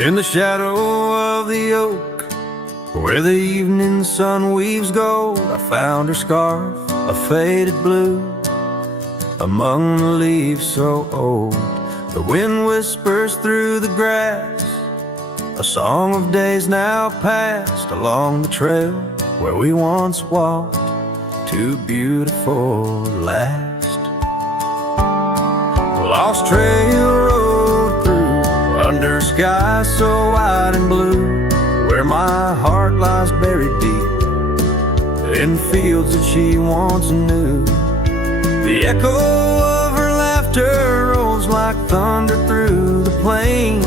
In the shadow of the oak, where the evening sun weaves gold, I found her scarf, a faded blue, among the leaves so old. The wind whispers through the grass, a song of days now past, along the trail where we once walked, too beautiful to last. Lost trail road through, under skies so wide and blue, where my heart lies buried deep, in fields that she once knew. The echo of her laughter rolls like thunder through the plains.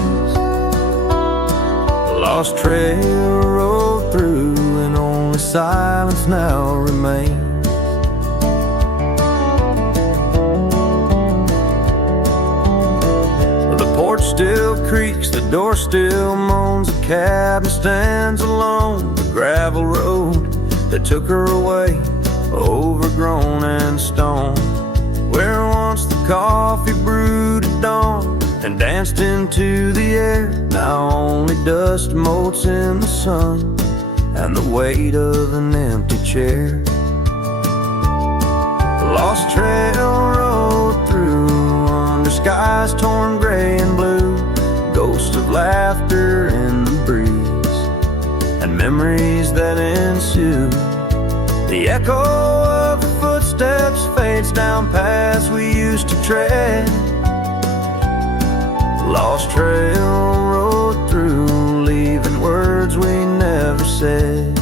Lost trail road through, and only silence now remains. The porch still creaks, the door still moans, the cabin stands alone. The gravel road that took her away, overgrown and stone, where once the coffee brewed at dawn and danced into the air, now only dust motes in the sun and the weight of an empty chair. Lost trail road through, under skies torn gray and blue, ghosts of laughter in the breeze and memories that ensue. The echo of the footsteps fades down paths we used to tread. Lost trail road through, leaving words we never said.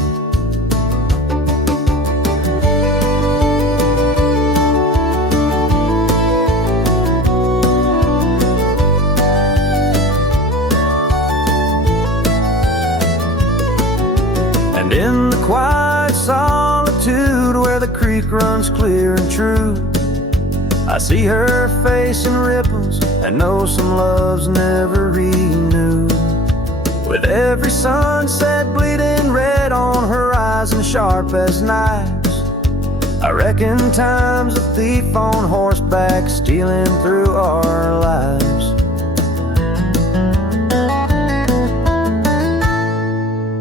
And in the quiet solitude, where the creek runs clear and true, I see her face in ripples and know some loves never renewed. With every sunset bleeding red on horizon sharp as knives, I reckon time's a thief on horseback stealing through our lives.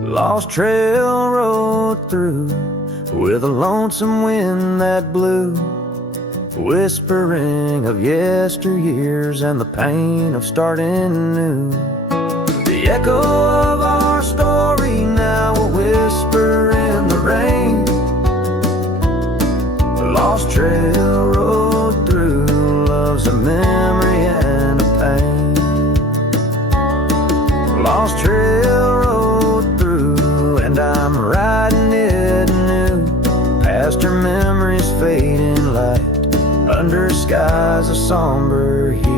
Lost trail road through, with a lonesome wind that blew, whispering of yesteryears and the pain of starting new. The echo of our story now a whisper in the rain. The lost trail road through, love's a memory and a pain. Lost trail road through, and I'm riding it new, past her memories fading light, under skies of somber hue.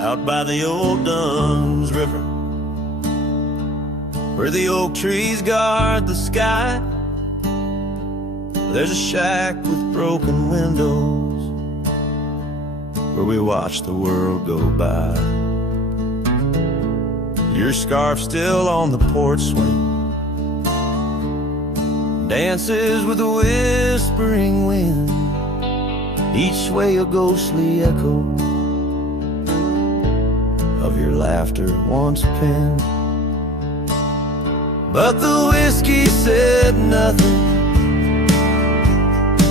Out by the old Duns River, where the oak trees guard the sky, there's a shack with broken windows, where we watch the world go by. Your scarf still on the porch swing, dances with a whispering wind, each way a ghostly echo of your laughter once penned. But the whiskey said nothing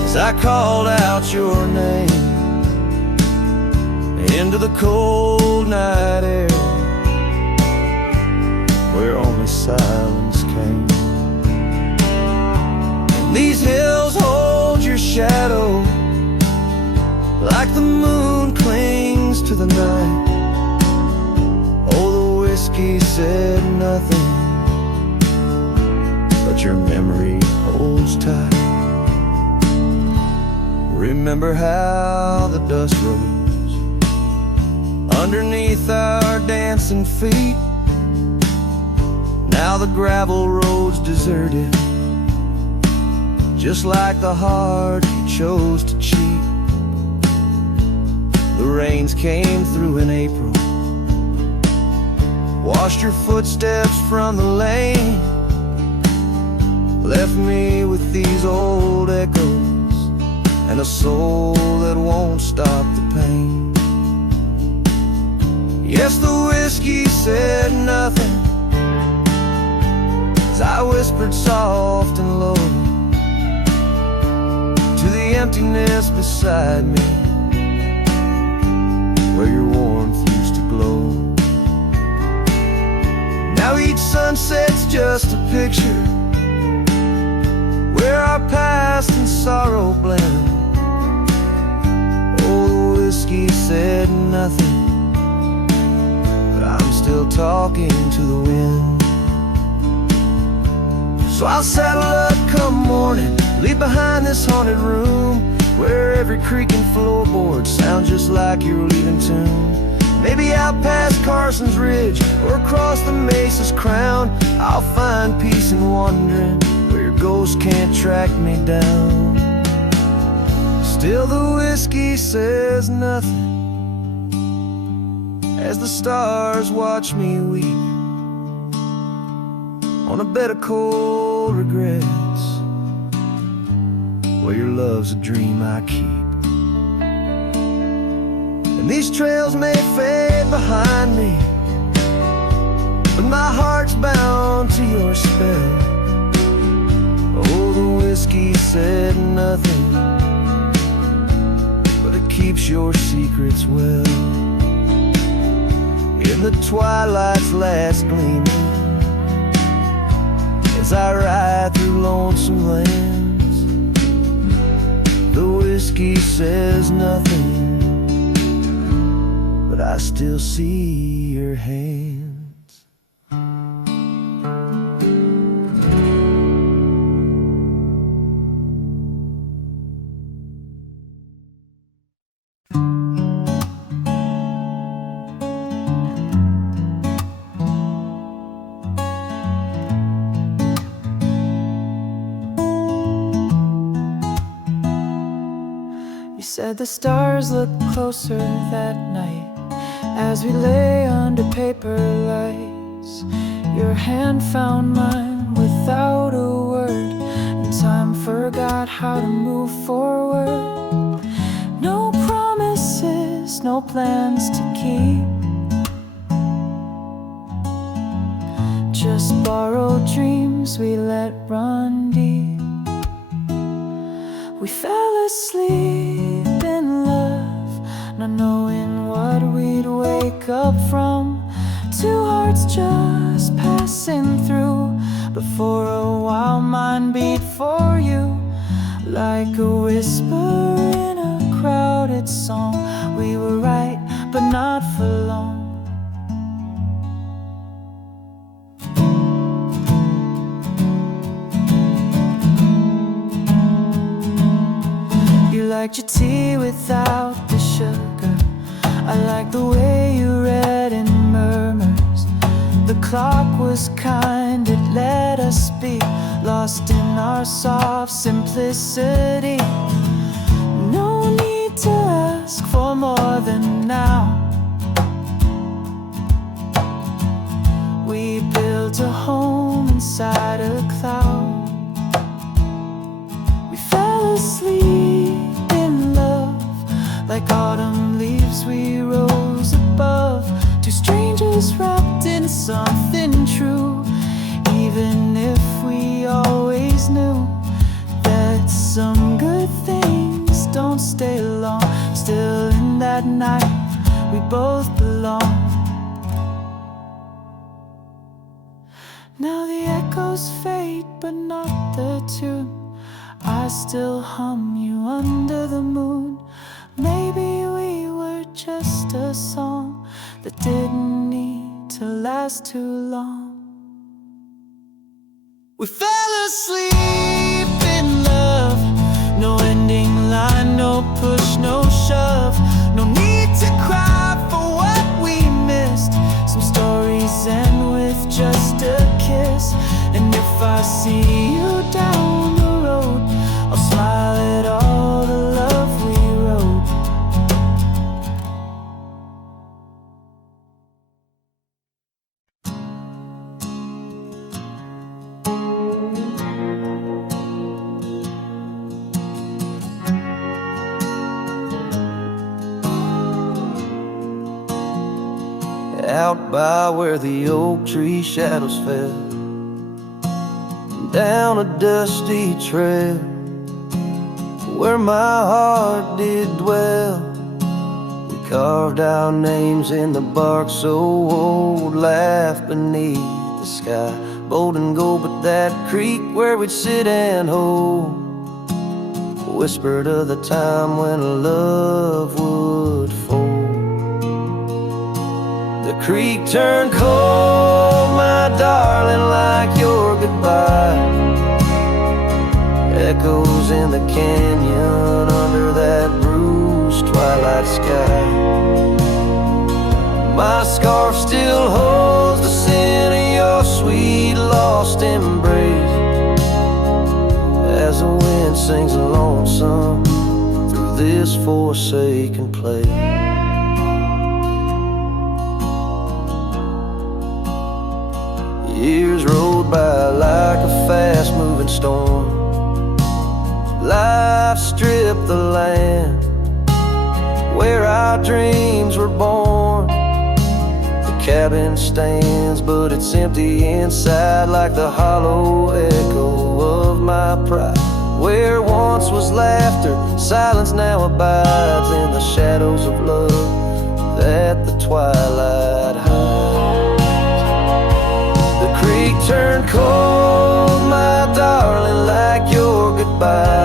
as I called out your name into the cold night air, where only silence came. And these hills hold your shadow, like the moon clings to the night. Oh, the whiskey said nothing, but your memory holds tight. Remember how the dust rose underneath our dancing feet. Now the gravel road's deserted, just like the heart you chose to cheat. The rains came through in April, washed your footsteps from the lane, left me with these old echoes and a soul that won't stop the pain. Yes, the whiskey said nothing as I whispered soft and low to the emptiness beside me, where your warmth used to glow. Now each sunset's just a picture where our past and sorrow blend. Oh, the whiskey said nothing, but I'm still talking to the wind. So I'll saddle up come morning, leave behind this haunted room where every creaking floorboard sounds just like your leaving tune. Maybe out past Carson's Ridge or across the Mesa's crown, I'll find peace in wandering where your ghost can't track me down. Still the whiskey says nothing as the stars watch me weep on a bed of cold regrets where your love's a dream I keep. And these trails may fade behind me, but my heart's bound to your spell. Oh, the whiskey said nothing, but it keeps your secrets well. In the twilight's last gleaming, as I ride through lonesome lands, the whiskey says nothing, but I still see your hands. You said the stars looked closer that night as we lay under paper lights. Your hand found mine without a word, and time forgot how to move forward. No promises, no plans to keep, just borrowed dreams we let run deep. We fell asleep in love, not knowing what we'd wake up from. Two hearts just passing through, but for a while mine beat for you like a whisper in a crowded song. We were right, but not for long. You liked your tea without the sugar. I liked the way you read in murmurs. The clock was kind, it let us be lost in our soft simplicity. No need to ask for more than now. We built a home inside a cloud. We fell asleep in love, like autumn leaves we rose above. Two strangers wrapped in something true, even if we always knew that some good things don't stay long. Still in that night we both belong. Now the echoes fade, but not the tune. I still hum you under the moon. Maybe we were just a song that didn't need to last too long. We fell asleep in love, no ending line, no push, no shove. No need to cry for what we missed. Some stories end with just a kiss. And if I see you down the road, I'll smile at all the love we wrote. out by where the oak tree shadows fell, down a dusty trail where my heart did dwell. We carved our names in the bark so old, laughed beneath the sky, bold and gold. But that creek where we'd sit and hold whispered of the time when love would fold. The creek turned cold, my darling, like your goodbye. Echoes in the canyon under that bruised twilight sky. My scarf still holds the scent of your sweet lost embrace, as the wind sings a lonesome through this forsaken place. Years rolled by like a fast-moving storm. Life stripped the land where our dreams were born. The cabin stands, but it's empty inside, like the hollow echo of my pride. Where once was laughter, silence now abides in the shadows of love that the twilight hides. The creek turned cold, my darling, like your goodbye.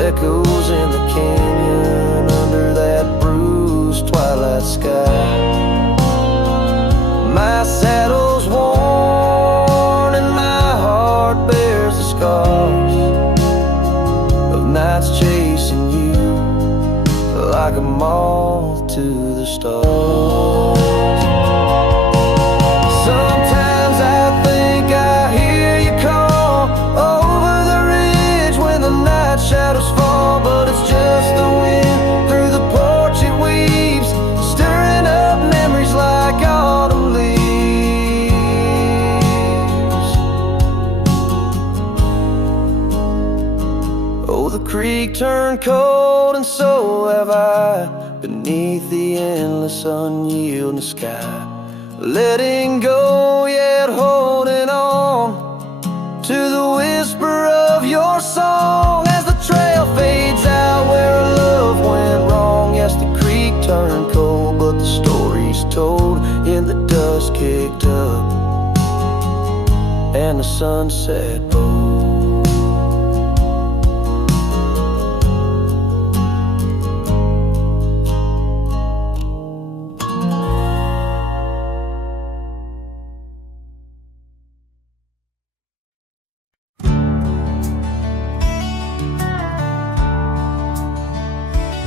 Echoes in the canyon under that bruised twilight sky. My saddle's worn and my heart bears the scars of nights chasing you like a moth to the stars. Sometimes I think I hear you call over the ridge when the night shadows fall, but it's just the wind through the porch it weaves, stirring up memories like autumn leaves. Oh, the creek turned cold and so have I, beneath the endless unyielding sky. Letting go yet holding on to the whisper of your song, as the trail fades out where love went wrong. Yes, the creek turned cold, but the story's told in the dust kicked up and the sunset bold.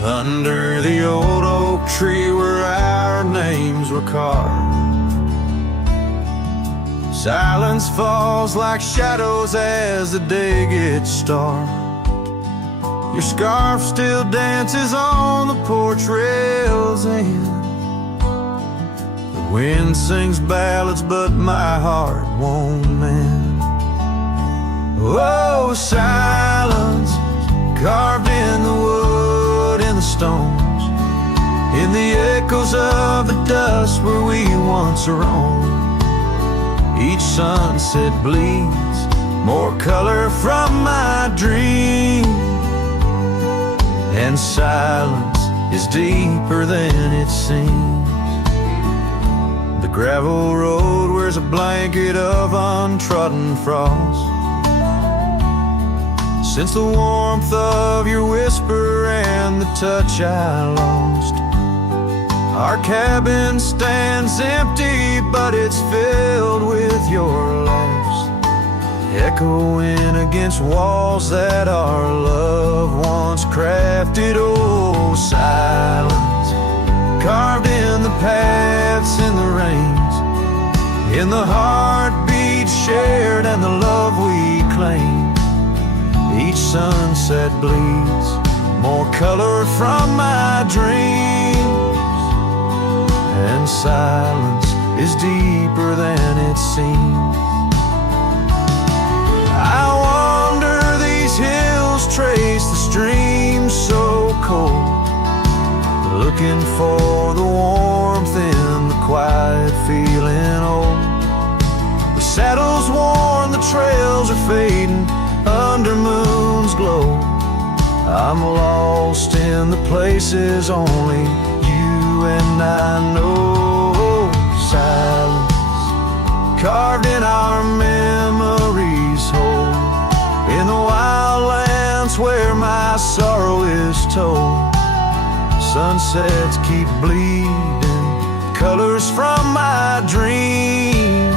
Under the old oak tree where our names were carved, silence falls like shadows as the day gets dark. Your scarf still dances on the porch rails and the wind sings ballads, but my heart won't mend. Oh, silence carved in the wood, in the stones, in the echoes of the dust where we once roamed. Each sunset bleeds more color from my dream, and silence is deeper than it seems. The gravel road wears a blanket of untrodden frost since the warmth of your whisper and the touch I lost. Our cabin stands empty, but it's filled with your laughs, echoing against walls that our love once crafted. Oh, silence carved in the paths, in the rains, in the heartbeat shared and the love we claim. Each sunset bleeds more color from my dreams, and silence is deeper than it seems. I wander these hills, trace the stream so cold, looking for the warmth I'm lost in the places only you and I know. Silence carved in our memories whole, in the wildlands where my sorrow is told. Sunsets keep bleeding colors from my dreams,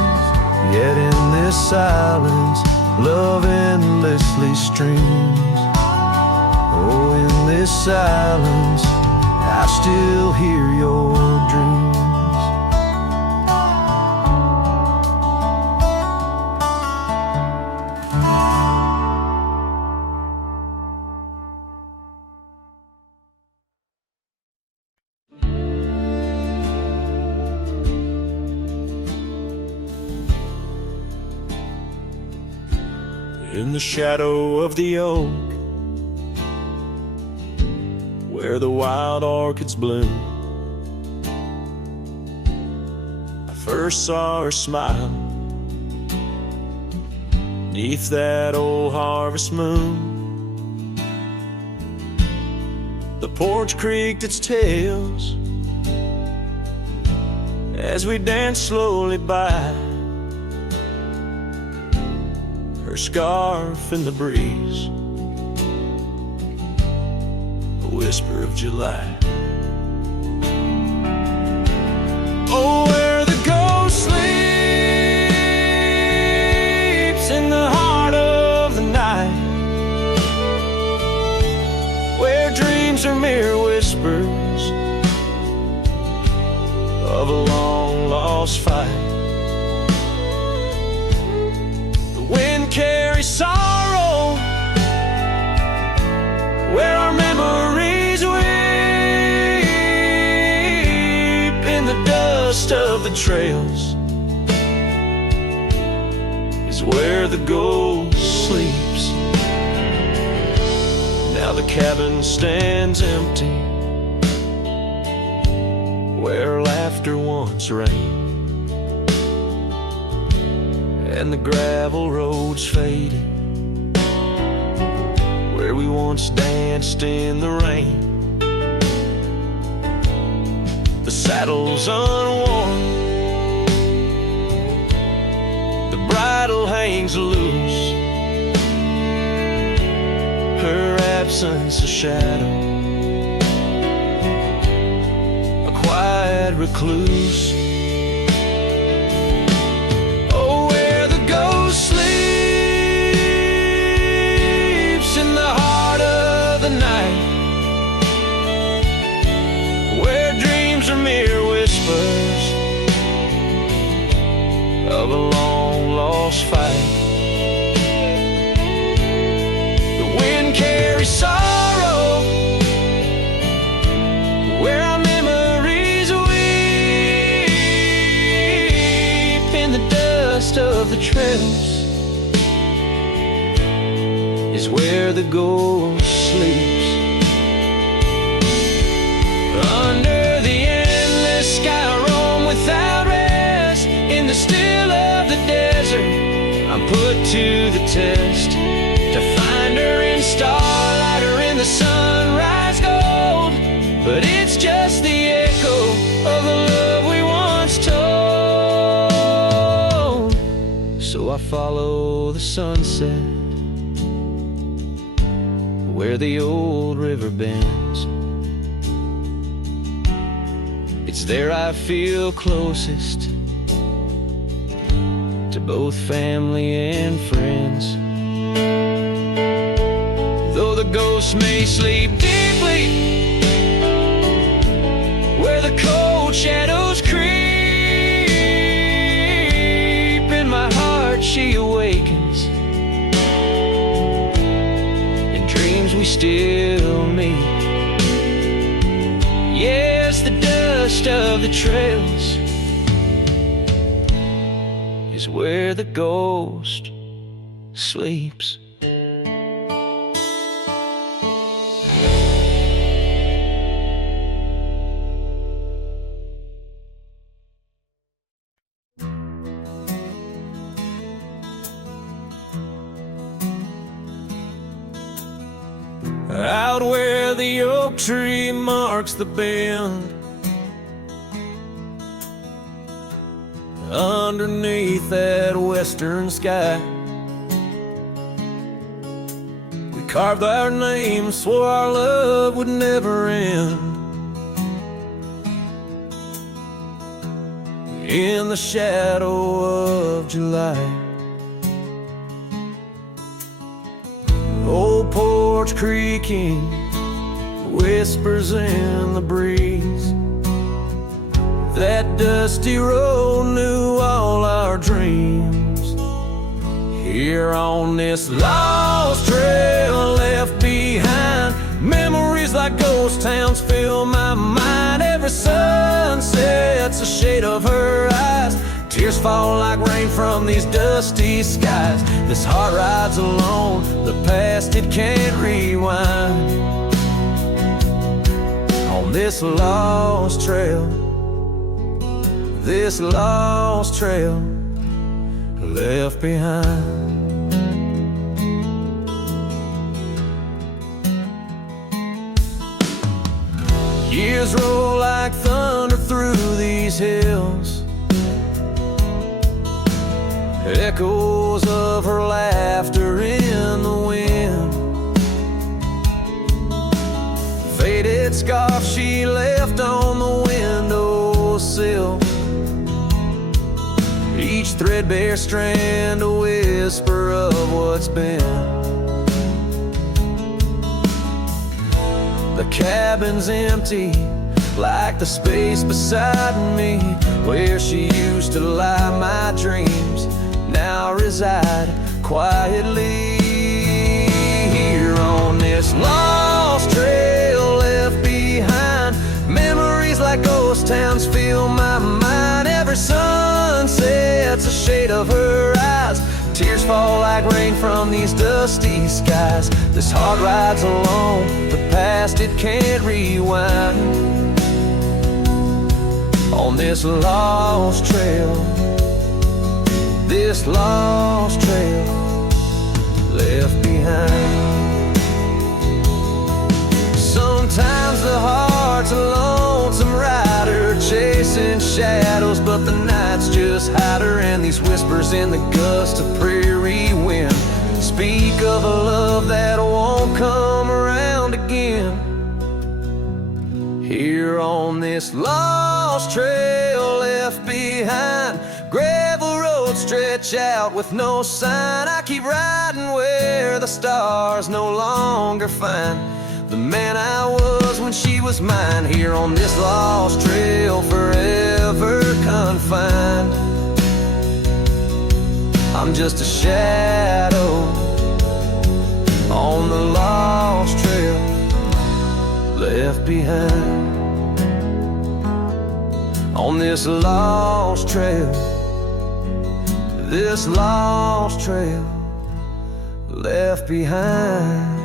yet in this silence love endlessly streams. Oh, in this silence I still hear your dreams. In the shadow of the oak, where the wild orchids bloom, I first saw her smile neath that old harvest moon. The porch creaked its tails as we danced slowly by, her scarf in the breeze, a whisper of July. Oh, where the ghost sleeps in the heart of the night, where dreams are mere whispers of a long lost fight. Carry sorrow where our memories weep, in the dust of the trails is where the ghost sleeps. Now the cabin stands empty where laughter once reigned, and the gravel roads faded where we once danced in the rain. The saddle's unworn, the bridle hangs loose, her absence a shadow, a quiet recluse. Sleeps in the heart of the night, where dreams are mere whispers of a long lost fight. The wind carries sorrow where our memories weep, in the dust of the trails is where the ghost sleeps. Under the endless sky I roam without rest, in the still of the desert I'm put to the test, to find her in starlight or in the sunrise gold. But it's just the echo of the love we once told. So I follow the sunset where the old river bends. It's there I feel closest to both family and friends. Though the ghosts may sleep deeply where the cold shadows creep, in my heart she awakens, we still meet. Yes, the dust of the trails is where the ghost sleeps. Out the oak tree marks the bend. Underneath that western sky, we carved our names, swore our love would never end. In the shadow of July, old porch creaking, whispers in the breeze. That dusty road knew all our dreams. Here on this lost trail left behind, memories like ghost towns fill my mind. Every sunset's a shade of her eyes. Tears fall like rain from these dusty skies. This heart rides alone, the past it can't rewind. On this lost trail, this lost trail left behind. Years roll like thunder through these hills, echoes of her laughter in the wind. Faded scarf she left on the windowsill, each threadbare strand a whisper of what's been. The cabin's empty, like the space beside me, where she used to lie my dreams now reside quietly. Here on this lost trail left behind, memories like ghost towns fill my mind. Every sunset's a shade of her eyes. Tears fall like rain from these dusty skies. This heart rides alone, the past it can't rewind. On this lost trail, this lost trail left behind. Sometimes the heart's a lonesome rider, chasing shadows, but the night's just hide her. And these whispers in the gust of prairie wind speak of a love that won't come around again. Here on this lost trail left behind, gravel roads stretch out with no sign. I keep riding where the stars no longer find the man I was when she was mine. Here on this lost trail, forever confined, I'm just a shadow on the lost trail left behind. On this lost trail, this lost trail left behind.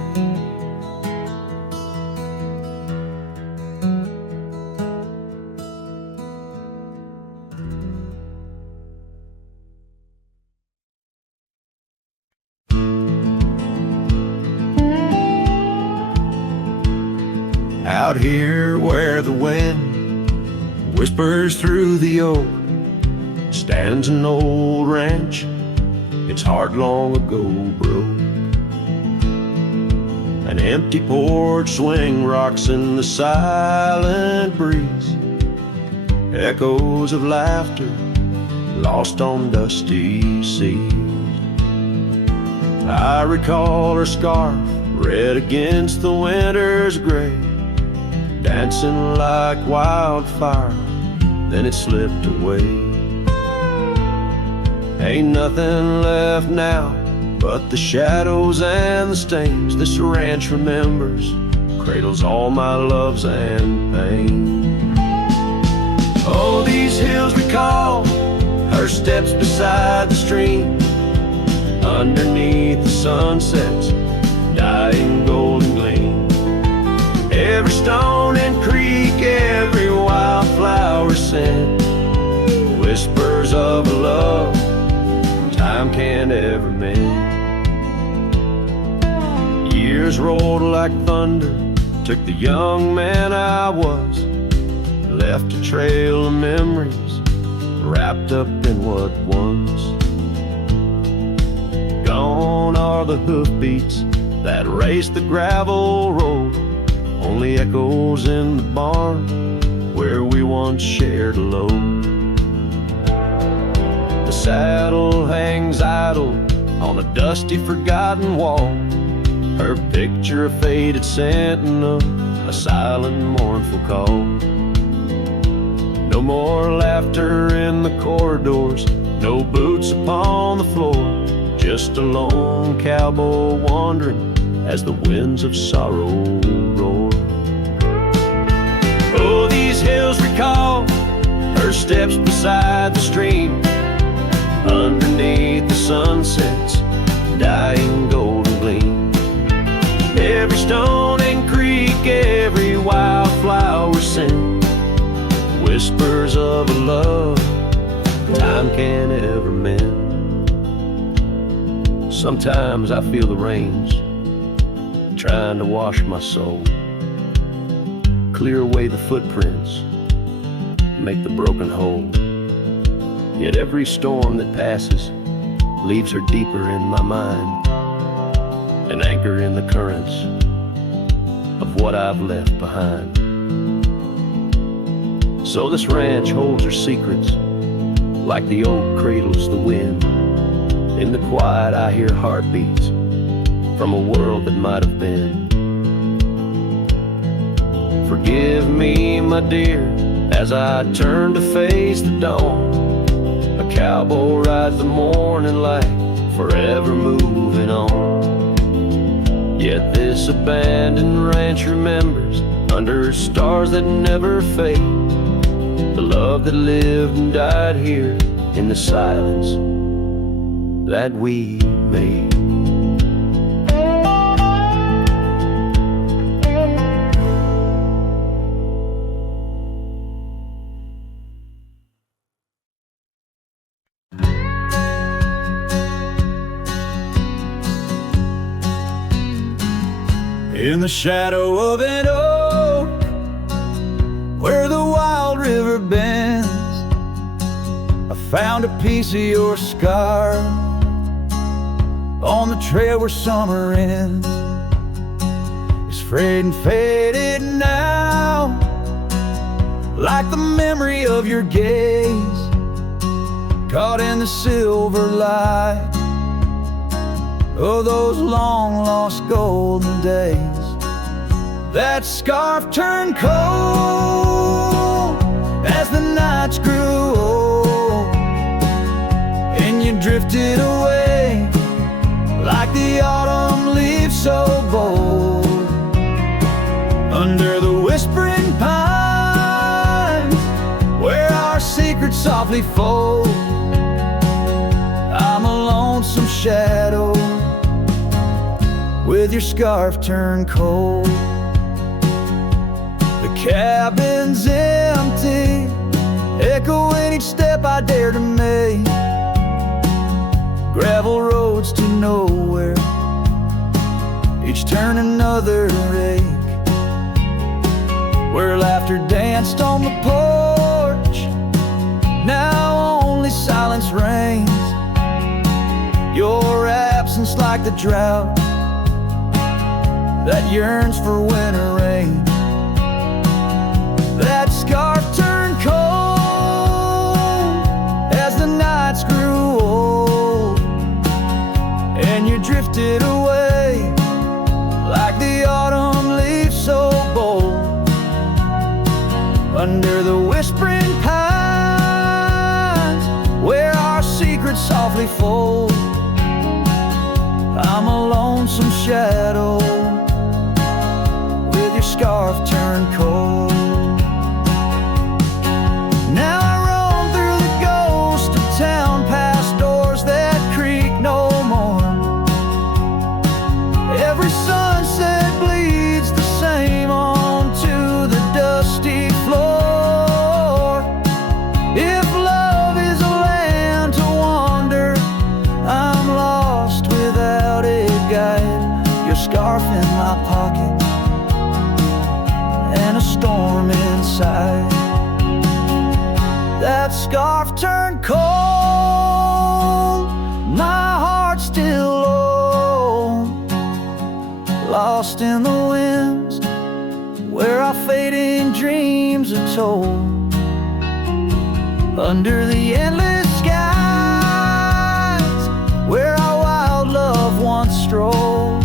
Out here where the wind whispers through the oak, stands an old ranch, its heart long ago broke. An empty porch swing rocks in the silent breeze, echoes of laughter lost on dusty seas. I recall her scarf red against the winter's gray, dancing like wildfire, then it slipped away. Ain't nothing left now but the shadows and the stains. This ranch remembers, cradles all my loves and pain. Oh, these hills recall her steps beside the stream, underneath the sunset's dying golden gleam. Every stone and creek, every wildflower scent, whispers of a love time can't ever mend. Years rolled like thunder Took the young man I was, left a trail of memories wrapped up in what once. Gone are the hoofbeats that raced the gravel road, only echoes in the barn where we once shared a load. The saddle hangs idle on a dusty, forgotten wall, her picture a faded sentinel, a silent, mournful call. No more laughter in the corridors, no boots upon the floor, just a lone cowboy wandering as the winds of sorrow roar. Oh, these hills recall her steps beside the stream, underneath the sunset's dying golden gleam. Every stone and creek, every wildflower scent, whispers of a love time can't ever mend. Sometimes I feel the rains trying to wash my soul, clear away the footprints, make the broken whole. Yet every storm that passes leaves her deeper in my mind, an anchor in the currents of what I've left behind. So this ranch holds her secrets, like the oak cradles the wind. In the quiet I hear heartbeats from a world that might have been. Forgive me, my dear, as I turn to face the dawn. A cowboy rides the morning light, forever moving on. Yet this abandoned ranch remembers, under stars that never fade, the love that lived and died here in the silence that we made. In the shadow of an oak, where the wild river bends, I found a piece of your scar on the trail where summer ends. It's frayed and faded now, like the memory of your gaze, caught in the silver light of those long lost golden days. That scarf turned cold as the nights grew old, and you drifted away like the autumn leaves so bold. Under the whispering pines, where our secrets softly fold, I'm a lonesome shadow with your scarf turned cold. The cabin's empty, echoing each step I dare to make. Gravel roads to nowhere, each turn another ache. Where laughter danced on the porch, now only silence reigns. Your absence like the drought that yearns for winter rain. That scarf turned cold as the nights grew old, and you drifted away like the autumn leaves so bold. Under the whispering pines, where our secrets softly fold, I'm a lonesome shadow with your scarf turned cold. Now I roam through the ghost of town, past doors that creak no more. Every sunset bleeds the same onto the dusty floor. If love is a land to wander, I'm lost without a guide. Your scarf storm inside. That scarf turned cold, my heart still low, lost in the winds where our fading dreams are told. Under the endless skies where our wild love once strolled,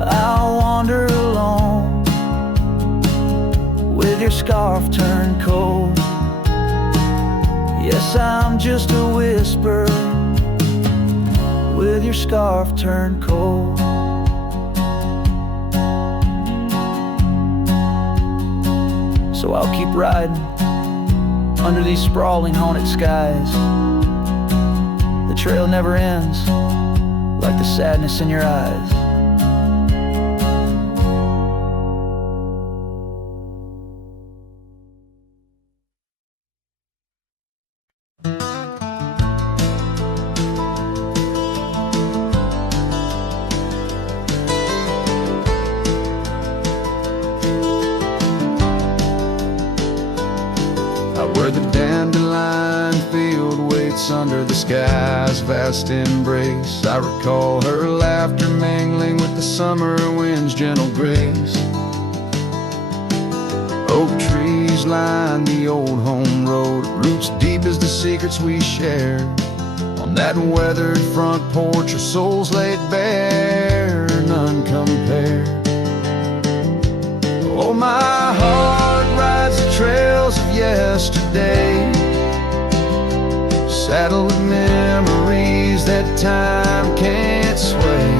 I'll wander alone with your scarf turned cold. Yes, I'm just a whisper with your scarf turned cold. So I'll keep riding under these sprawling haunted skies. The trail never ends, like the sadness in your eyes. Where the dandelion field waits under the sky's vast embrace, I recall her laughter mingling with the summer wind's gentle grace. Oak trees line the old home road, roots deep as the secrets we shared. On that weathered front porch, our souls laid bare, none compared. Oh, my heart rides the trails of yesterday, saddled with memories that time can't sway.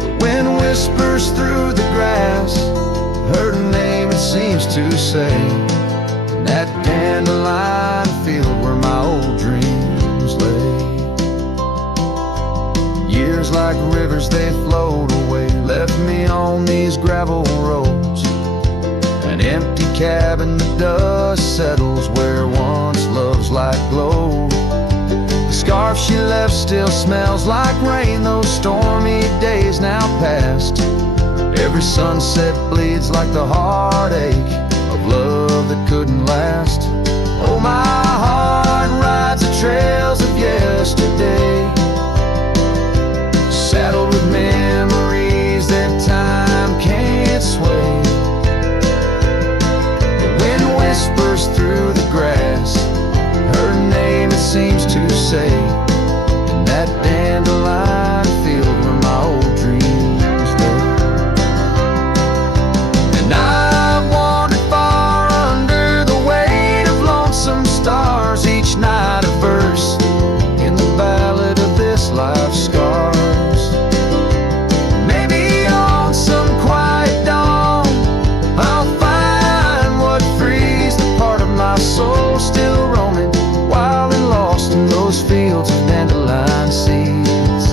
The wind whispers through the grass, her name it seems to say, in that dandelion field where my old dreams lay. Years like rivers they flowed away, left me on these gravel roads, an empty cabin, the dust settles where once love's light glowed. The scarf she left still smells like rain, those stormy days now past. Every sunset bleeds like the heartache of love that couldn't last. Oh, my heart rides the trails of yesterday, saddled with memories that time can't sway. The wind whispers through the grass, her name it seems to say, in that dandelion field where my old dreams lay. And I've wandered far under the weight of lonesome stars, each night a verse in the ballad of this life's scars. Maybe on some quiet dawn I'll find what frees the part of my soul still roaming wild and lost in those fields of dandelion seeds.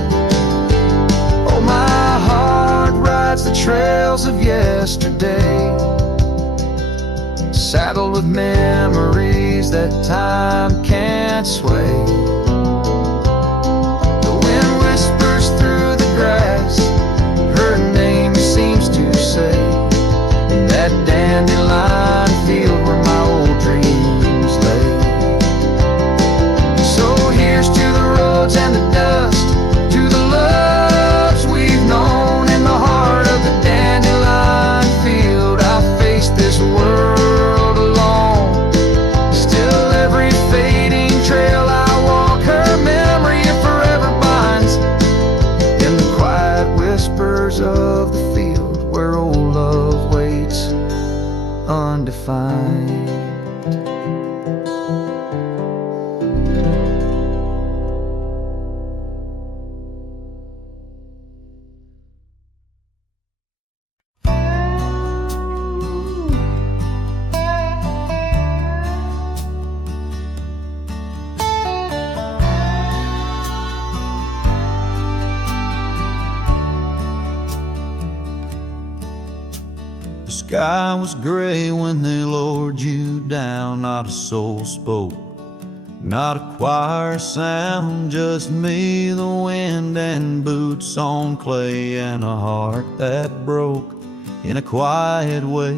Oh, my heart rides the trails of yesterday, saddled with memories that time can't sway. The wind whispers through the grass, her name seems to say, in that dandelion field where my old dreams lay. So here's to the roads and the dust, to the loves we've known in the heart of the dandelion field. I faced this world alone, still every fading trail I walk, her memory forever binds in the quiet whispers of the field where old love waits undefined. The sky was gray when they lowered you down, not a soul spoke, not a choir sound, just me, the wind, and boots on clay, and a heart that broke in a quiet way.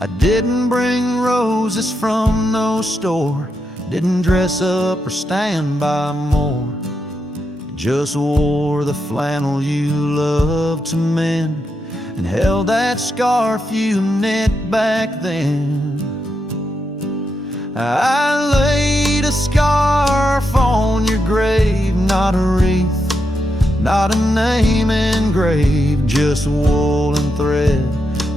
I didn't bring roses from no store, didn't dress up or stand by more. Just wore the flannel you loved to mend, and held that scarf you knit back then. I laid a scarf on your grave, not a wreath, not a name engraved, just wool and thread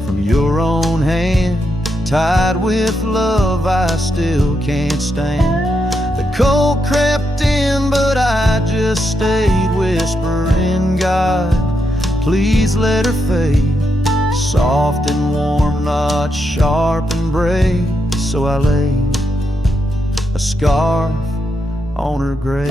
from your own hand, tied with love I still can't stand. The cold crept in, but I just stayed, whispering, God, please let her fade. Soft and warm, not sharp and brave. So I laid a scarf on her grave.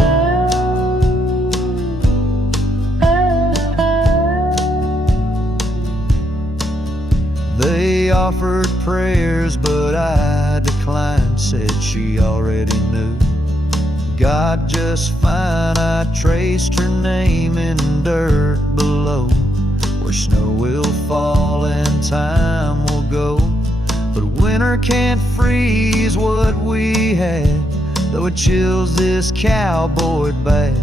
They offered prayers, but I declined, said she already knew. God just fine, I traced her name in dirt below, where snow will fall and time will go. But winter can't freeze what we had, though it chills this cowboy bad.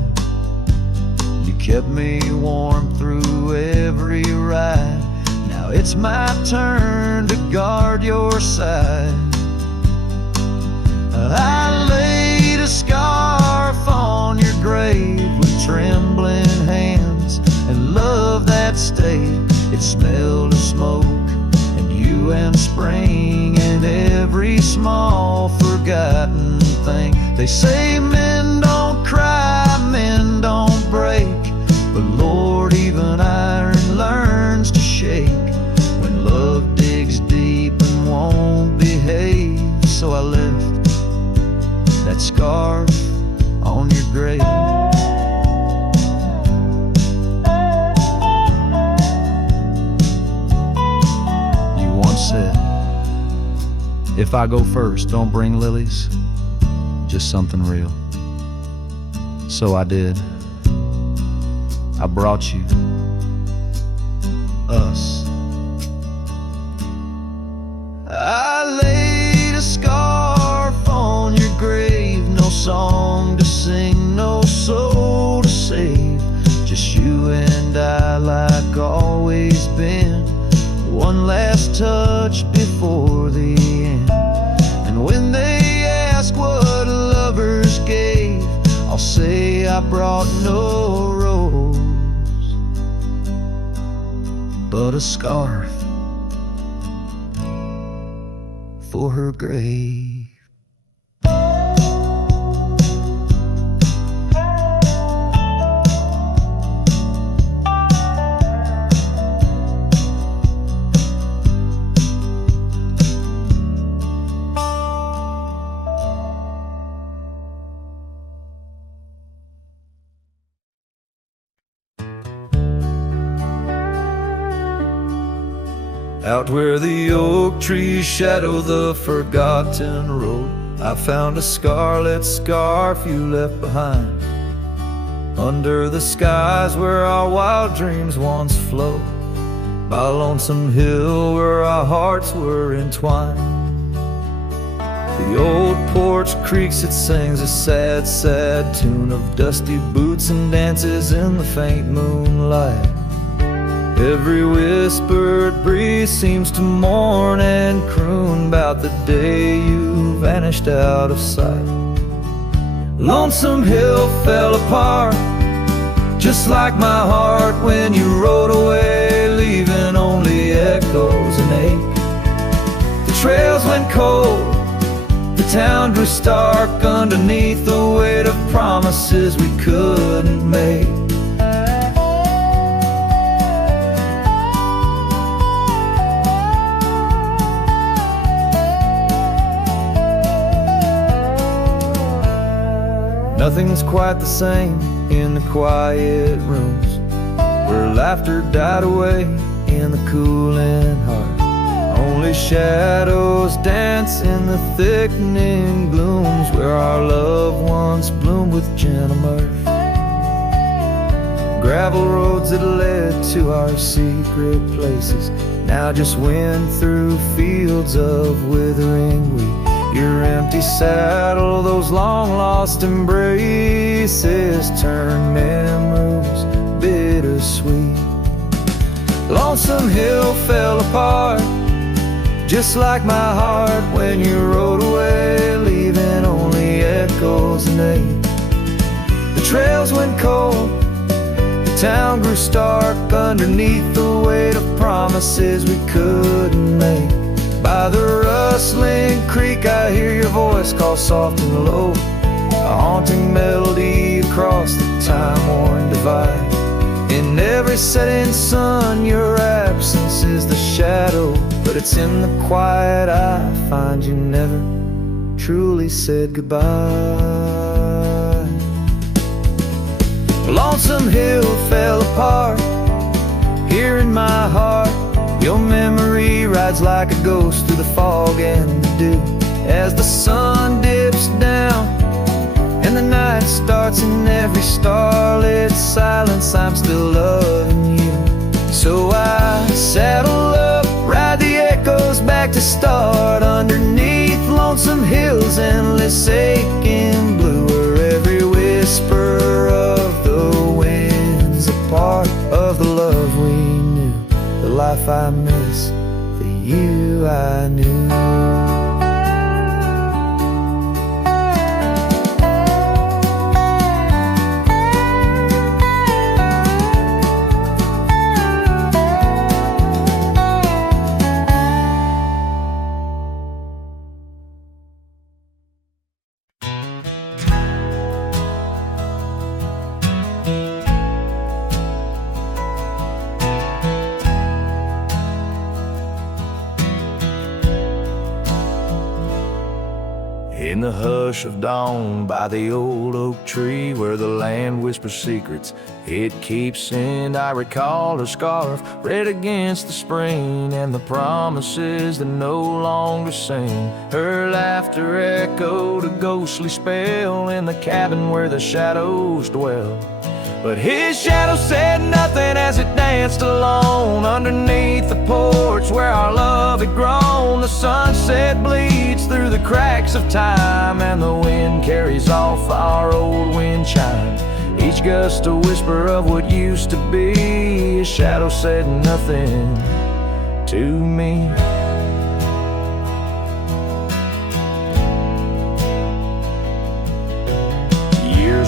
You kept me warm through every ride, now it's my turn to guard your side. I laid a scarf on your grave with trembling hands and love that stayed. It smelled of smoke and you and spring and every small forgotten thing. They say men don't cry, men don't break, but Lord, even iron learns to shake when love digs deep and won't behave. So I left that scarf on your grave. You once said, if I go first, don't bring lilies, just something real. So I did. I brought you us. I laid a scarf on your grave, no song to sing, no soul to save, just you and I like always been. One last touch before the end. And when they ask what lovers gave, I'll say I brought no rose, but a scarf for her grave. Out where the oak trees shadow the forgotten road, I found a scarlet scarf you left behind. Under the skies where our wild dreams once flowed, by a lonesome hill where our hearts were entwined. The old porch creaks, it sings a sad, sad tune of dusty boots and dances in the faint moonlight. Every whispered breeze seems to mourn and croon about the day you vanished out of sight. Lonesome Hill fell apart, just like my heart when you rode away, leaving only echoes and ache. The trails went cold, the town grew stark underneath the weight of promises we couldn't make. Nothing's quite the same in the quiet rooms where laughter died away in the cooling heart. Only shadows dance in the thickening glooms where our love once bloomed with gentle mirth. Gravel roads that led to our secret places, now just wind through fields of withering wheat. Your empty saddle, those long-lost embraces, turn memories bittersweet. Lonesome Hill fell apart, just like my heart when you rode away, leaving only echoes and ache. The trails went cold, the town grew stark underneath the weight of promises we couldn't make. By the rustling creek I hear your voice call soft and low, a haunting melody across the time-worn divide. In every setting sun, your absence is the shadow, but it's in the quiet I find you never truly said goodbye. Lonesome Hill fell apart, here in my heart. Your memory rides like a ghost through the fog and the dew. As the sun dips down and the night starts, in every starlit silence I'm still loving you. So I saddle up, ride the echoes back to start, underneath Lonesome Hill's endless aching blue, where every whisper of the wind's a part of the love we knew, the life I miss, the you I knew. In the hush of dawn by the old oak tree, where the land whispers secrets it keeps in, I recall her scarf red against the spring, and the promises that no longer sing. Her laughter echoed a ghostly spell in the cabin where the shadows dwell. But his shadow said nothing as it danced alone underneath the porch where our love had grown. The sunset bleeds through the cracks of time, and the wind carries off our old wind chime. Each gust a whisper of what used to be. His shadow said nothing to me.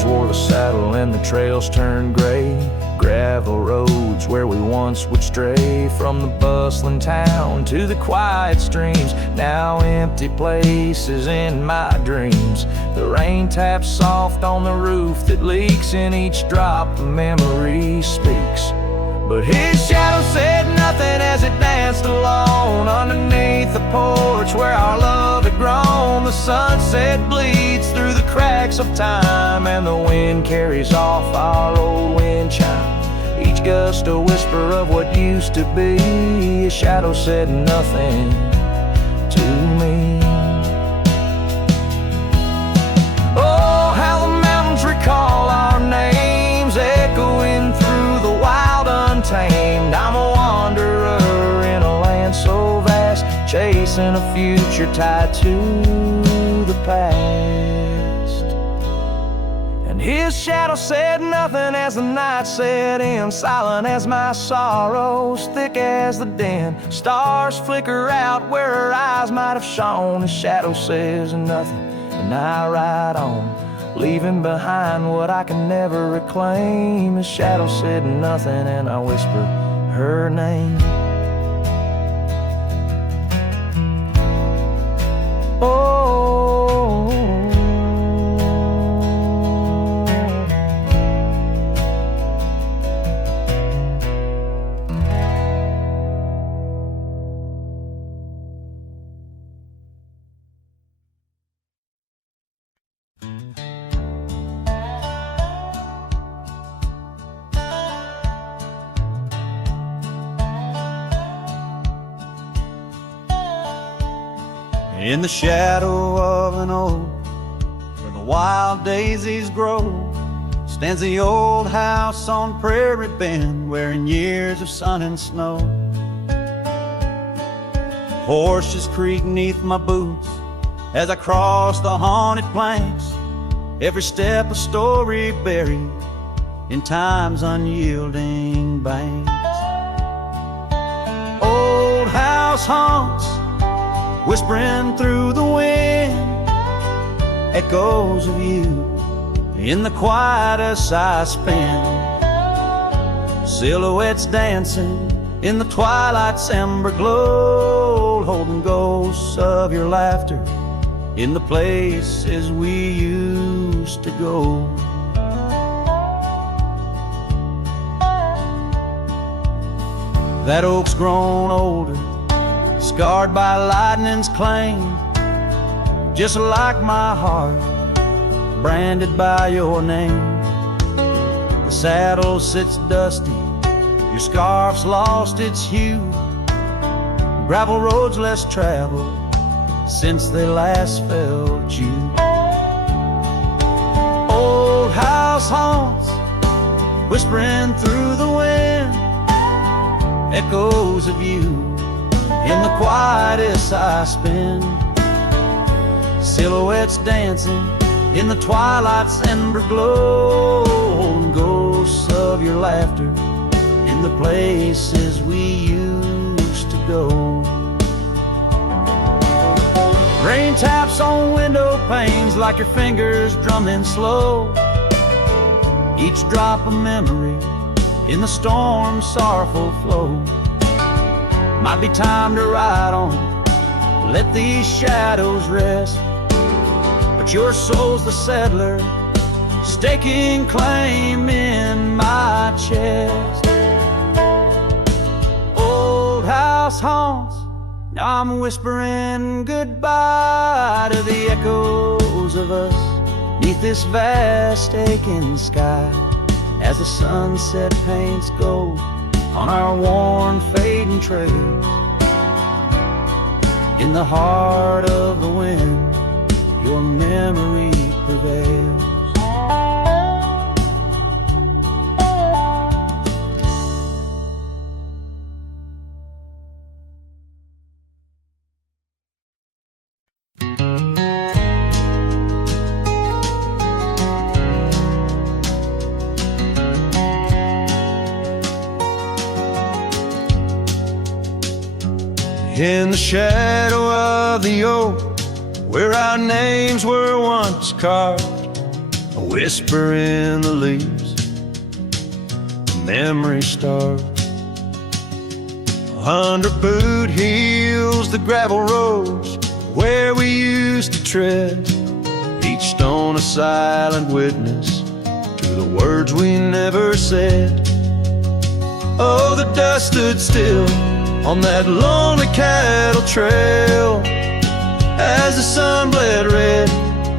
Wore the saddle and the trails turned gray, gravel roads where we once would stray, from the bustling town to the quiet streams, now empty places in my dreams. The rain taps soft on the roof that leaks, in each drop the memory speaks. But his shadow said nothing as it danced alone underneath the porch where our love had grown. The sunset bleeds through the cracks of time, and the wind carries off our old wind chime. Each gust a whisper of what used to be. His shadow said nothing to me. Oh, how the mountains recall our names, echoing through the wild untamed. I'm a wanderer in a land so vast, chasing a future tied to the past. And his shadow said nothing as the night set in, silent as my sorrows, thick as the din. Stars flicker out where her eyes might have shone. His shadow says nothing, and I ride on, leaving behind what I can never reclaim. His shadow said nothing, and I whispered her name. Oh, in the shadow of an oak where the wild daisies grow, stands the old house on Prairie Bend, wearing years of sun and snow. Horses creak neath my boots as I cross the haunted planks. Every step a story buried in time's unyielding banks. Old house haunts, whispering through the wind, echoes of you in the quiet as I spin. Silhouettes dancing in the twilight's ember glow, holding ghosts of your laughter in the places we used to go. That oak's grown older, scarred by lightning's claim, just like my heart, branded by your name. The saddle sits dusty, your scarf's lost its hue, gravel roads less traveled since they last felt you. Old house haunts, whispering through the wind, echoes of you in the quietest I spend. Silhouettes dancing in the twilight's ember glow, and ghosts of your laughter in the places we used to go. Rain taps on window panes like your fingers drumming slow, each drop a memory in the storm's sorrowful flow. Might be time to ride on, let these shadows rest, but your soul's the settler, staking claim in my chest. Old house haunts, now I'm whispering goodbye to the echoes of us neath this vast aching sky, as the sunset paints gold on our worn fading trails. In the heart of the wind, your memory prevails. In the shadow of the oak, where our names were once carved, a whisper in the leaves, a memory starved. Under boot heels, the gravel roads where we used to tread, each stone a silent witness to the words we never said. Oh, the dust stood still on that lonely cattle trail as the sun bled red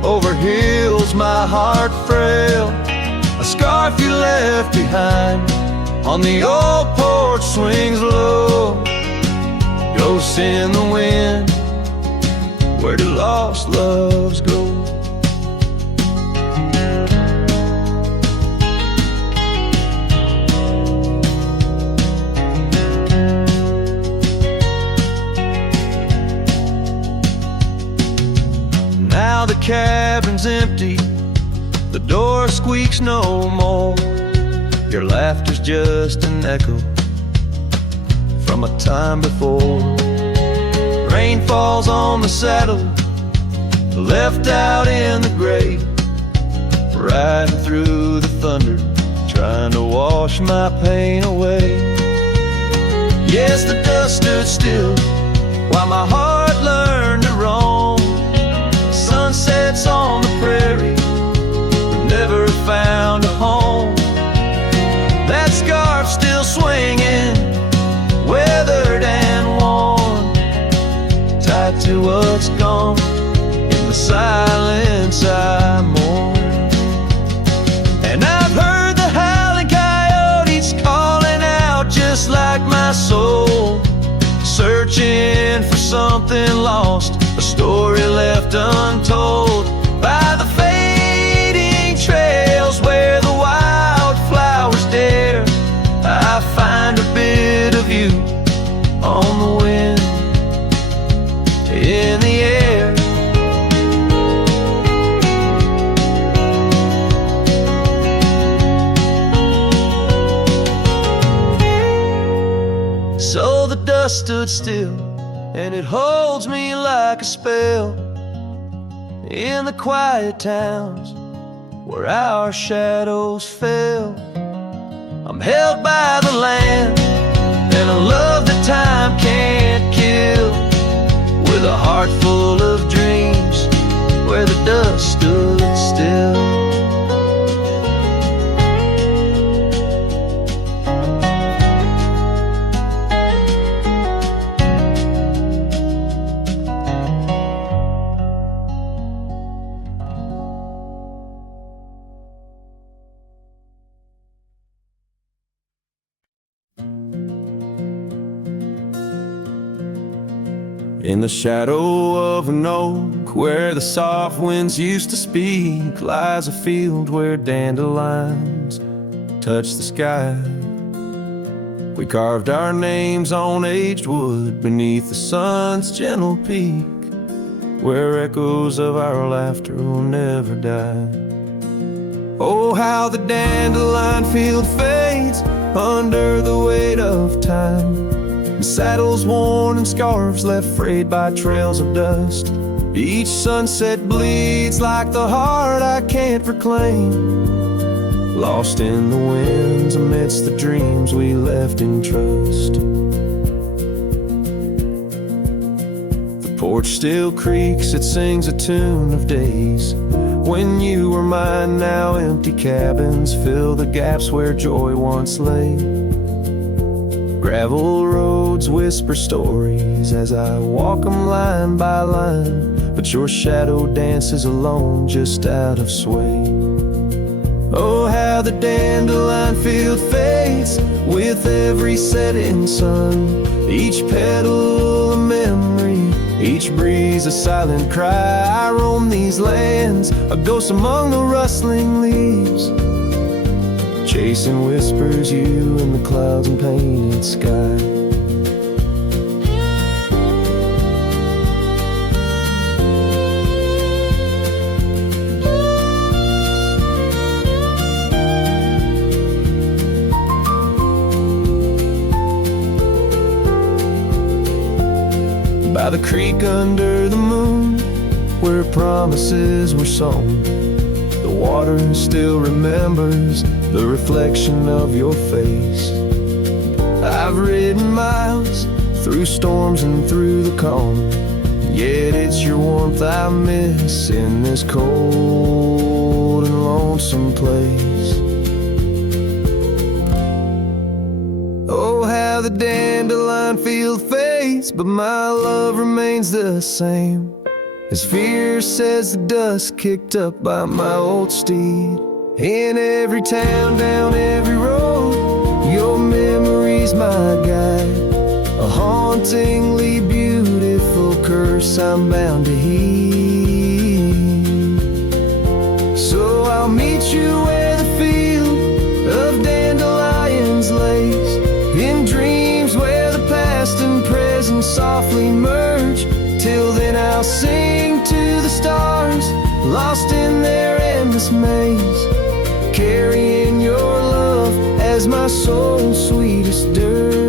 over hills my heart frail. A scarf you left behind on the old porch swings low, ghosts in the wind, where do lost loves go? Now the cabin's empty, the door squeaks no more. Your laughter's just an echo from a time before. Rain falls on the saddle, left out in the gray, riding through the thunder, trying to wash my pain away. Yes, the dust stood still while my heart learned to roam. Sunsets on the prairie, but never found a home. That scarf still swinging, weathered and worn, tied to what's gone. In the silence I mourn. And I've heard the howling coyotes calling out just like my soul, searching for something lost, a story left untold by the fading trails where the wildflowers dare. I find a bit of you on the wind. stood still, and it holds me like a spell. In the quiet towns where our shadows fell, I'm held by the land and a love that time can't kill, with a heart full of dreams where the dust stood still. In the shadow of an oak, where the soft winds used to speak, lies a field where dandelions touch the sky. We carved our names on aged wood beneath the sun's gentle peak, where echoes of our laughter will never die. Oh, how the dandelion field fades under the weight of time, saddles worn and scarves left frayed by trails of dust. Each sunset bleeds like the heart I can't reclaim, lost in the winds amidst the dreams we left in trust. The porch still creaks, it sings a tune of days when you were mine. Now empty cabins fill the gaps where joy once lay. Gravel roads whisper stories as I walk them line by line, but your shadow dances alone just out of sway. Oh, how the dandelion field fades with every setting sun, each petal a memory, each breeze a silent cry. I roam these lands, a ghost among the rustling leaves, chasing whispers, you in the clouds and painted sky. By the creek under the moon, where promises were sown, the water still remembers the reflection of your face. I've ridden miles through storms and through the calm, yet it's your warmth I miss in this cold and lonesome place. Oh, how the dandelion field fades, but my love remains the same, as fierce as the dust kicked up by my old steed. In every town, down every road, your memory's my guide, a hauntingly beautiful curse I'm bound to heed. So I'll meet you where the field of dandelions lays, in dreams where the past and present softly merge. Till then I'll sing to the stars, lost in their endless maze, carrying your love as my soul's sweetest dirge.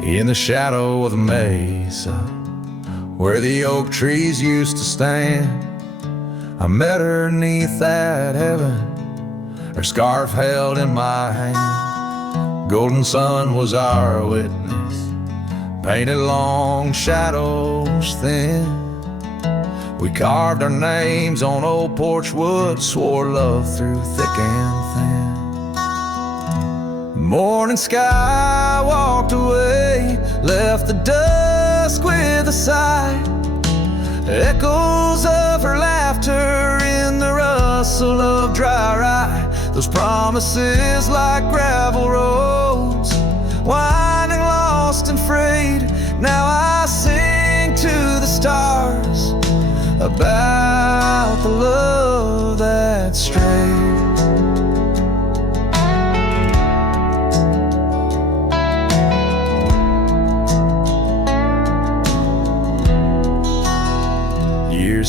In the shadow of the mesa, where the oak trees used to stand, I met her 'neath that heaven, her scarf held in my hand. Golden sun was our witness, painted long shadows thin. We carved our names on old porch wood, swore love through thick and thin. Morning sky walked away, left the dusk with a sigh, echoes of her laughter in the rustle of dry rye. Those promises like gravel roads, winding lost and frayed. Now I sing to the stars about the love that strayed.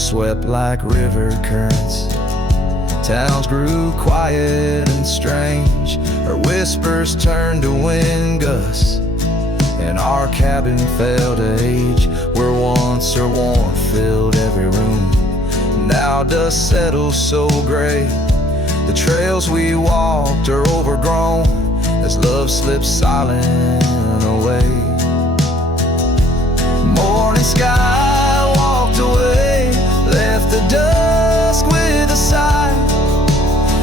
swept like river currents. Towns grew quiet and strange. Her whispers turned to wind gusts, and our cabin fell to age, where once her warmth filled every room. Now dust settles so gray. The trails we walked are overgrown as love slips silent away. Morning sky walked away, left the dusk with a sigh.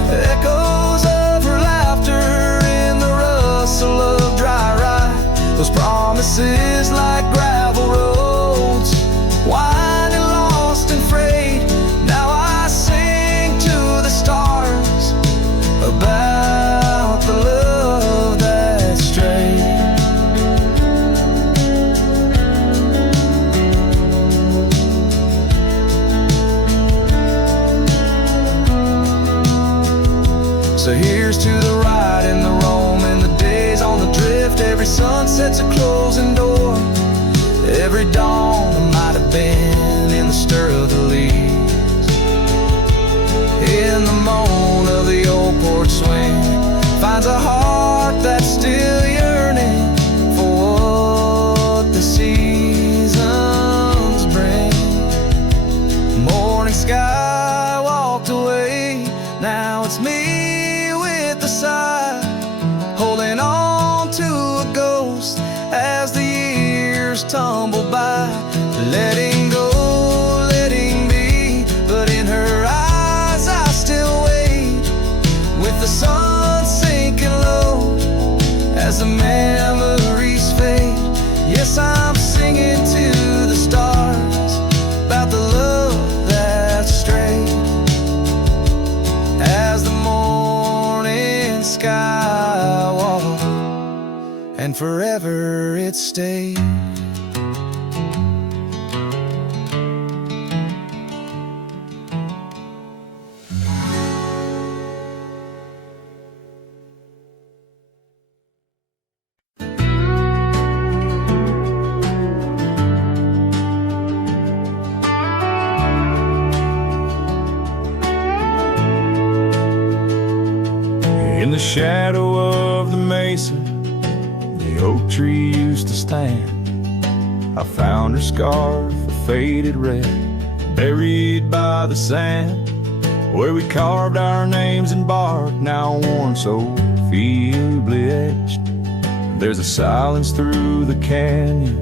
Echoes of her laughter in the rustle of dry rye. Those promises like gravel roads, winding lost and frayed. Now I sing to the stars about the love that strayed. So here's to the ride and the roam and the days on the drift. Every sunset's a closing door. Every dawn might have been in the stir of the leaves. In the moan of the old porch swing finds a heart that's still yearning for what the seasons bring. Morning sky walked away, now it's me with the sigh, holding on to a ghost as the years tumble by. Letting go, letting be, but in her eyes I still wait, with the sun sinking low as the memories fade. Yes, I'm singing to the stars about the love that strayed, as the morning sky walked and forever it stayed. In the shadow of the mesa, the oak tree used to stand. I found her scarf, a faded red, buried by the sand, where we carved our names in bark, now worn so feebly etched. There's a silence through the canyon,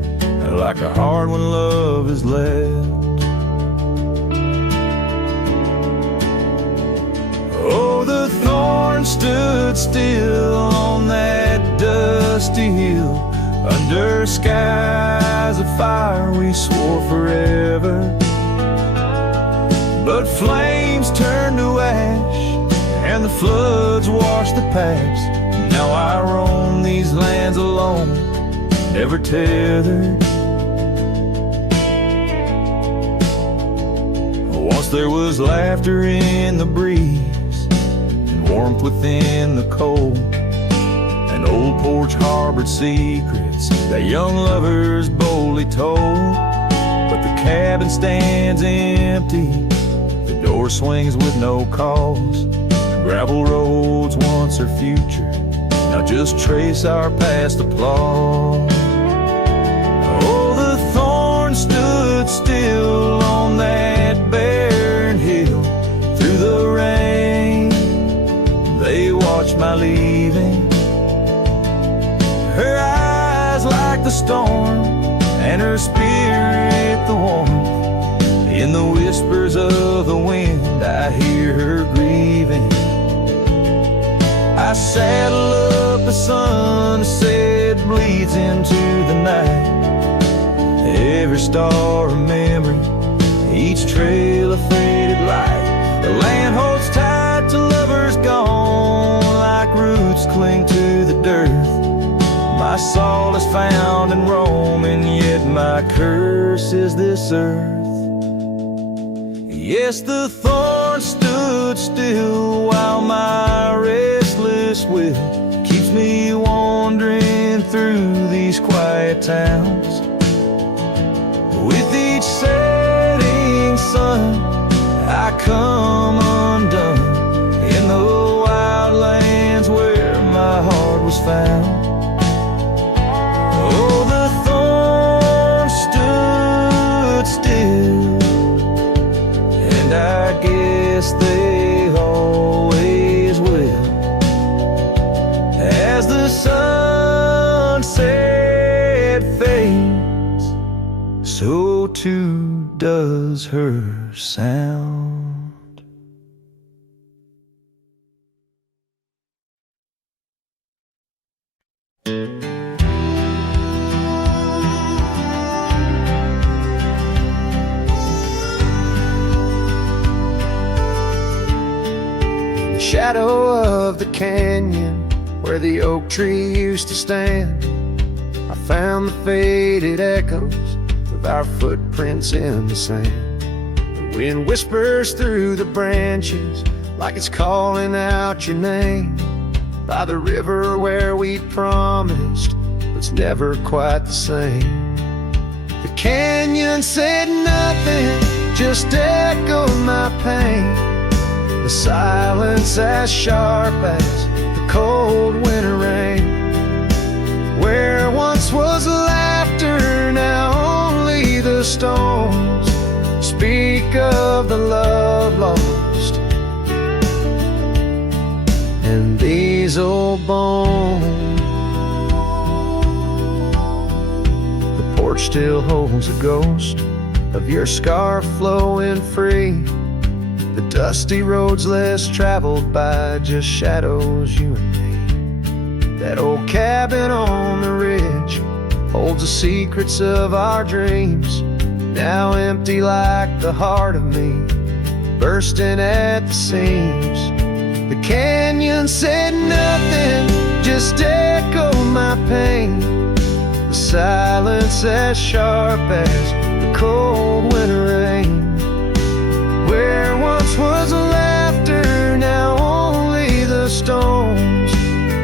like a heart when love is left. Oh, the thorn stood still on that dusty hill, under skies of fire we swore forever. But flames turned to ash, and the floods washed the past. Now I roam these lands alone, never tethered. Once there was laughter in the breeze, warmth within the cold. An old porch harbored secrets that young lovers boldly told. But the cabin stands empty, the door swings with no cause. Gravel roads once our future, now just trace our past applause. Oh, the thorn stood still on that barren hill. Through the rain they watched my leaving, her eyes like the storm, and her spirit the warmth. In the whispers of the wind I hear her grieving. I saddle up a sunset, bleeds into the night. Every star a memory, each trail a faded light. The land holds tight to lovers gone, like roots cling to the dirt. My solace found in roaming, yet my curse is this earth. Yes, the thorn stood still while my restless will keeps me wandering through these quiet towns. With each setting sun solitude does her sound. In the shadow of the canyon where the oak tree used to stand, I found the faded echoes of our footprints in the sand. The wind whispers through the branches like it's calling out your name. By the river where we promised, it's never quite the same. The canyon said nothing, just echoed my pain. The silence as sharp as the cold winter rain. Where once was laughter, now only the stones speak of the love lost. And these old bones, the porch still holds a ghost of your scarf flowing free. The dusty roads less traveled by, just shadows, you and me. That old cabin on the ridge holds the secrets of our dreams, now empty like the heart of me, bursting at the seams. The canyon said nothing, just echoed my pain. The silence as sharp as the cold winter rain. Where once was laughter, now only the stones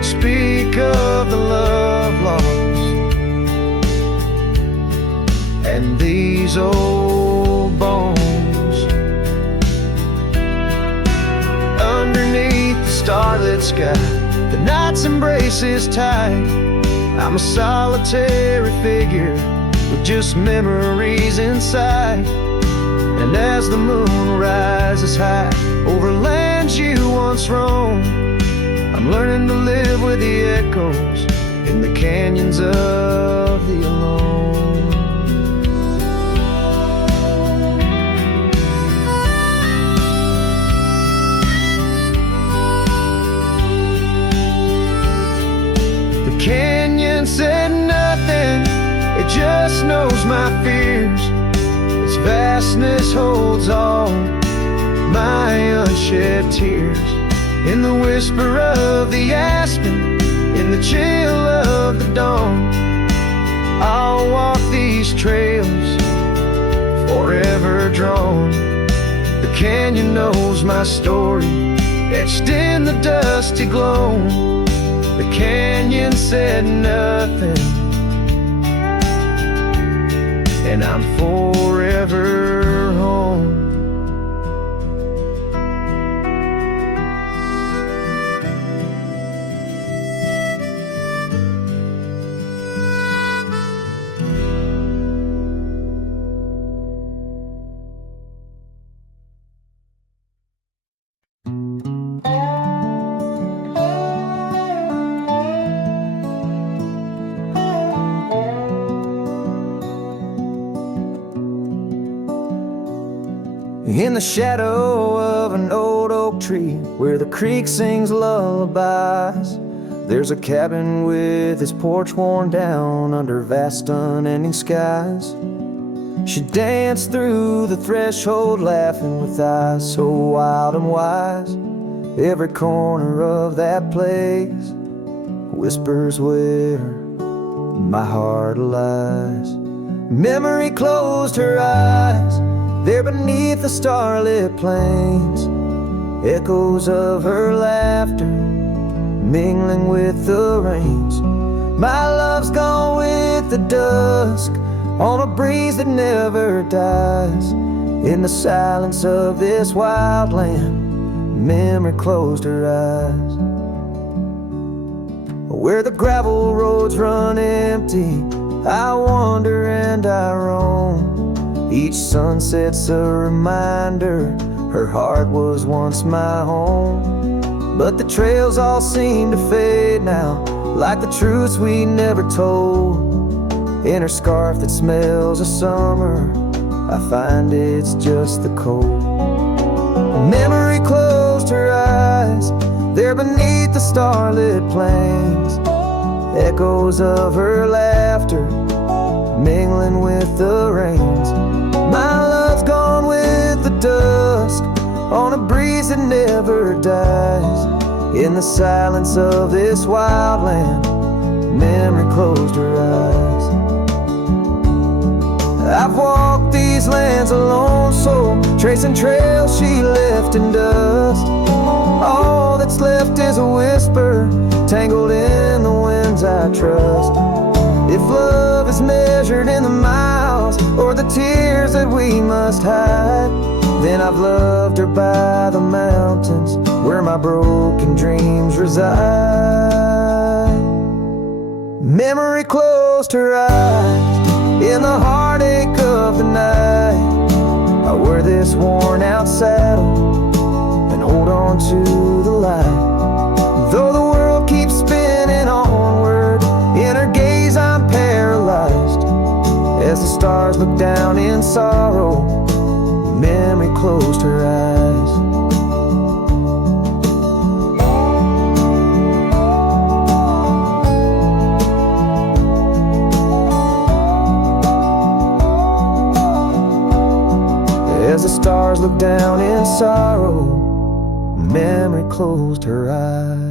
speak of the love lost. And these old bones, underneath the starlit sky, the night's embrace is tight. I'm a solitary figure with just memories inside. And as the moon rises high over lands you once roamed, I'm learning to live with the echoes in the canyons of the alone. The canyon said nothing, it just knows my fears. Its vastness holds all my unshed tears. In the whisper of the aspen, in the chill of the dawn, I'll walk these trails forever drawn. The canyon knows my story, etched in the dusty gloam. The canyon said nothing, and I'm forever home. In the shadow of an old oak tree where the creek sings lullabies, there's a cabin with its porch worn down under vast unending skies. She danced through the threshold laughing with eyes so wild and wise. Every corner of that place whispers where my heart lies. Memory closed her eyes there beneath the starlit plains, echoes of her laughter mingling with the rains. My love's gone with the dusk on a breeze that never dies. In the silence of this wild land, memory closed her eyes. Where the gravel roads run empty, I wander and I roam. Each sunset's a reminder her heart was once my home. But the trails all seem to fade now, like the truths we never told. In her scarf that smells of summer, I find it's just the cold. Memory closed her eyes, there beneath the starlit plains, echoes of her laughter mingling with the rains. My love's gone with the dusk on a breeze that never dies. In the silence of this wild land, memory closed her eyes. I've walked these lands alone, so tracing trails she left in dust. All that's left is a whisper, tangled in the winds I trust. If love is measured in the miles, or the tears that we must hide, then I've loved her by the mountains, where my broken dreams reside. Memory closed her eyes, in the heartache of the night. I wear this worn out saddle and hold on to the light. Though the world keeps spinning onward, in her gaze I'm paralyzed. As the stars look down in sorrow, memory closed her eyes. As the stars look down in sorrow, memory closed her eyes.